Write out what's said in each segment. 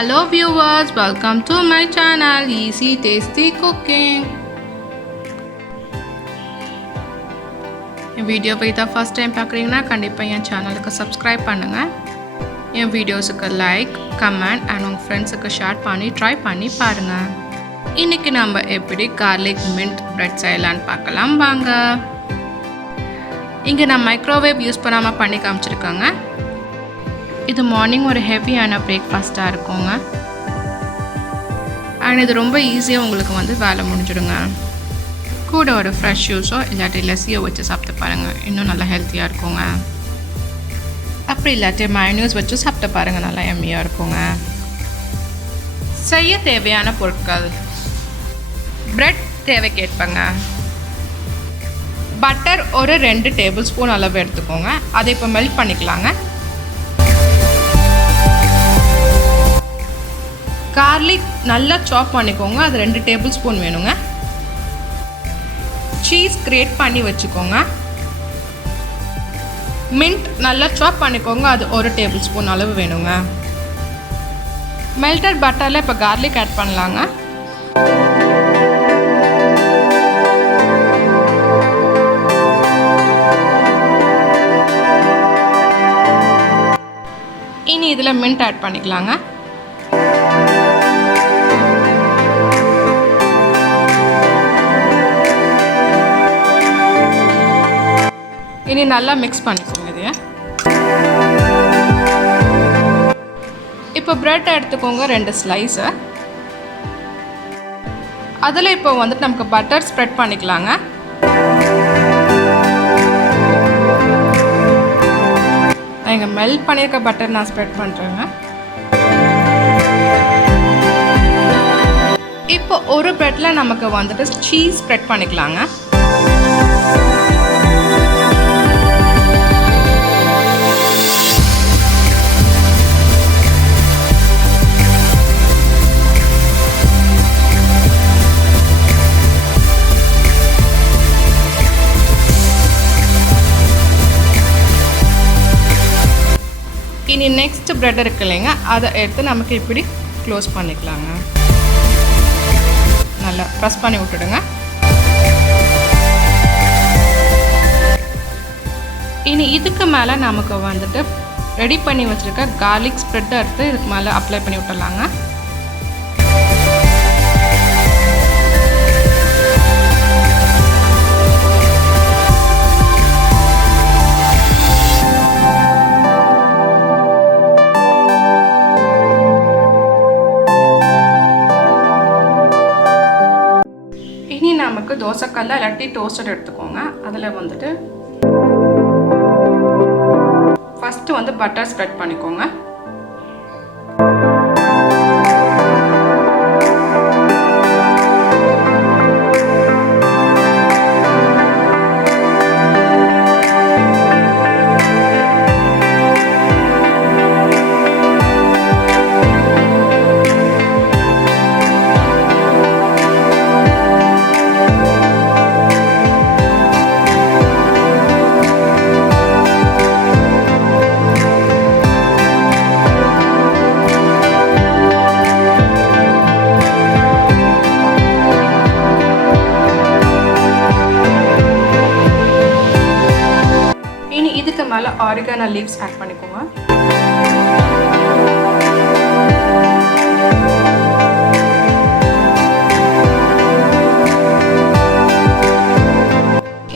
Hello viewers, welcome to my channel Easy Tasty Cooking. In video if first time பார்க்கறீங்கன்னா கண்டிப்பா என் சேனலுக்கு subscribe பண்ணுங்க. என் வீடியோஸ்க்கு like, comment and உங்க ஃப்ரெண்ட்ஸ்க்கு ஷேர் பண்ணி ட்ரை பண்ணி பாருங்க. இன்னைக்கு நம்ம எப்படி garlic mint bread செய்யலாம்னு பார்க்கலாம் வாங்க. இங்க நான் மைக்ரோவேவ் யூஸ் பண்ணாம பண்ணி காமிச்சிருக்கேங்க. இது மார்னிங் ஒரு ஹெவியான பிரேக்ஃபாஸ்ட்டாக இருக்குங்க. அண்ட் இது ரொம்ப ஈஸியாக உங்களுக்கு வந்து வேலை முடிஞ்சிடுங்க. கூட ஒரு ஃப்ரெஷ் ஜூஸோ இல்லாட்டி லஸ்ஸியோ வச்சு சாப்பிட்டு பாருங்கள், இன்னும் நல்லா ஹெல்த்தியாக இருக்குங்க. அப்படி இல்லாட்டி மயோனீஸ் வச்சு சாப்பிட்டு பாருங்கள், நல்லா எம்மியாக இருக்குங்க. செய்ய தேவையான பொருட்கள்: பிரெட் தேவைக்கேற்பங்க, பட்டர் ஒரு 2 டேபிள் ஸ்பூன் அளவு எடுத்துக்கோங்க. அதை இப்போ மெல்ட் பண்ணிக்கலாங்க. கார்லிக் நல்லா சாப் பண்ணிக்கோங்க, அது 2 டேபிள் ஸ்பூன் வேணுங்க. சீஸ் கிரேட் பண்ணி வச்சுக்கோங்க. மின்ட் நல்லா சாப் பண்ணிக்கோங்க, அது 1 டேபிள் ஸ்பூன் அளவு வேணுங்க. மெல்டட் பட்டரில் இப்போ கார்லிக் ஆட் பண்ணலாங்க. இனி இதில் மின்ட் ஆட் பண்ணிக்கலாங்க. இனி நல்லா மிக்ஸ் பண்ணிக்கோங்க இதைய. இப்போ பிரெட் எடுத்துக்கோங்க, 2 ஸ்லைஸு. அதில் இப்போ வந்துட்டு நமக்கு பட்டர் ஸ்ப்ரெட் பண்ணிக்கலாங்க. இங்கே மெல்ட் பண்ணியிருக்க பட்டர் நான் ஸ்ப்ரெட் பண்ணுறேங்க. இப்போ ஒரு பிரெட்டில் நமக்கு வந்துட்டு சீஸ் ஸ்ப்ரெட் பண்ணிக்கலாங்க. இனி நெக்ஸ்ட் பிரெட் இருக்கு இல்லைங்க, அதை எடுத்து நமக்கு இப்படி க்ளோஸ் பண்ணிக்கலாங்க. நல்லா ப்ரெஸ் பண்ணி விட்டுடுங்க. இனி இதுக்கு மேலே நமக்கு வந்துட்டு ரெடி பண்ணி வச்சுருக்க கார்லிக் ஸ்ப்ரெட்டை எடுத்து இதுக்கு மேலே அப்ளை பண்ணி விட்டுடலாங்க. நமக்கு தோசைக்கல்ல இல்லாட்டி டோஸ்டர் எடுத்துக்கோங்க. அதில் வந்துட்டு ஃபஸ்ட்டு வந்து பட்டர் ஸ்ப்ரெட் பண்ணிக்கோங்க. இதுக்கு மேலே ஆரிகானோ லீவ்ஸ் ஆட் பண்ணிக்கோங்க.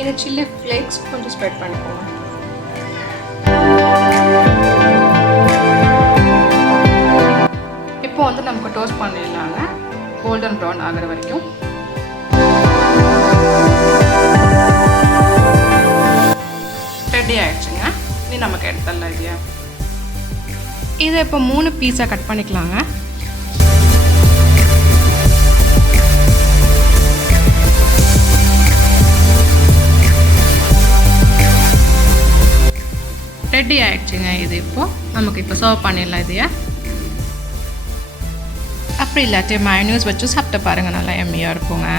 இது சில்லி ஃப்ளேக்ஸ் கொஞ்சம் ஸ்ப்ரெட் பண்ணிக்கோங்க. இப்போ வந்து நமக்கு டோஸ்ட் பண்ணிடலாங்க, கோல்டன் ப்ரௌன் ஆகிற வரைக்கும். ரெடி ஆகிடுச்சுங்க. இனி நமக்கு எடுத்துடலாம் இல்லையா. இதை இப்போ 3 பீஸாக கட் பண்ணிக்கலாங்க. ரெடி ஆகிடுச்சுங்க. இது இப்போ சர்வ் பண்ணிடலாம் இதையா. அப்படி இல்லாட்டி மயோனீஸ் வச்சு சாப்பிட்டு பாருங்கள், நல்லா எம்மியாக இருக்குங்க.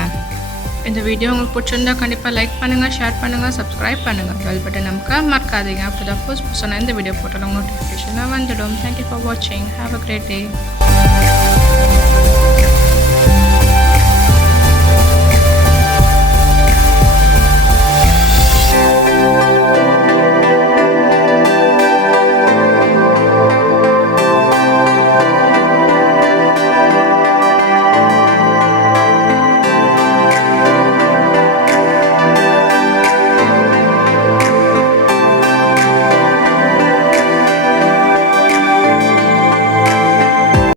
இந்த வீடியோ உங்களுக்கு பிடிச்சிருந்தா கண்டிப்பாக லைக் பண்ணுங்கள், ஷேர் பண்ணுங்கள், சப்ஸ்கிரைப் பண்ணுங்கள். பெல் பட்டன் நமக்கு மறக்காதீங்க. அப்போ தான் புதுசாக இந்த வீடியோ போட்டாலும் நோட்டிஃபிகேஷனாக வந்துடும். தேங்க்யூ ஃபார் வாட்சிங். Have a great day.